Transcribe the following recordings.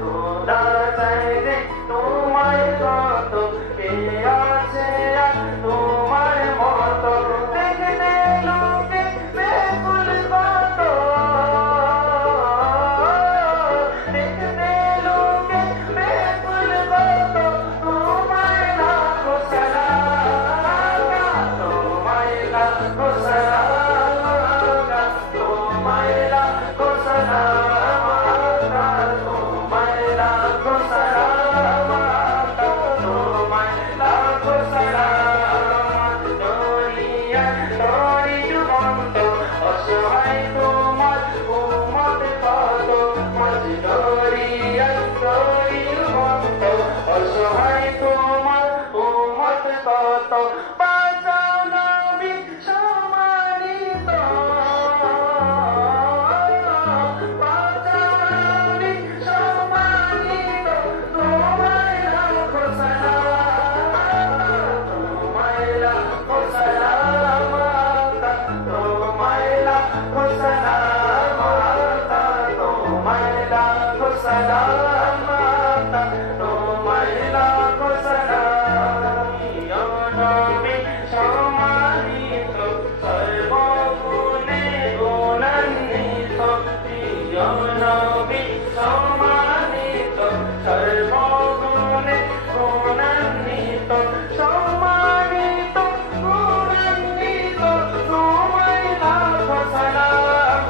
খোদা চাইলে তোমায় কত কে আছে আর তোমার মতো দেখতে লোকে বেকুল কত দেখতে লোকে বেকুল কত তোমায় লাখো সালাম তোমায় লাখো সালাম তোমায় লাখো সালাম তোমায় লাখো সালাম তোমায় লাখো সালাম দরিয়া দরি ডুবন্ত অসহায় তোমার উম্মত কত মাঝ দরিয়া দরি ডুবন্ত অসহায় তোমার উম্মত কত বাঁচাও নবী সম্মানিত বাঁচাও নবী সম্মানিত তোমায় লাখো সালাম তোমায় লাখো সালাম তোমায় লাখো সালাম তোমায় লাখো সালাম তোমায় লাখো সালাম ইয়া নবী সম্মানিত সর্বগুণে গুণান্বিত ইয়া নবী সম্মানিত সর্বগুণে গুণান্বিত সম্মানিত গুণান্বিত তোমায় লাখো সালাম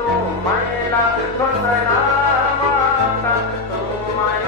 তোমায় লাখো সালাম তোমায়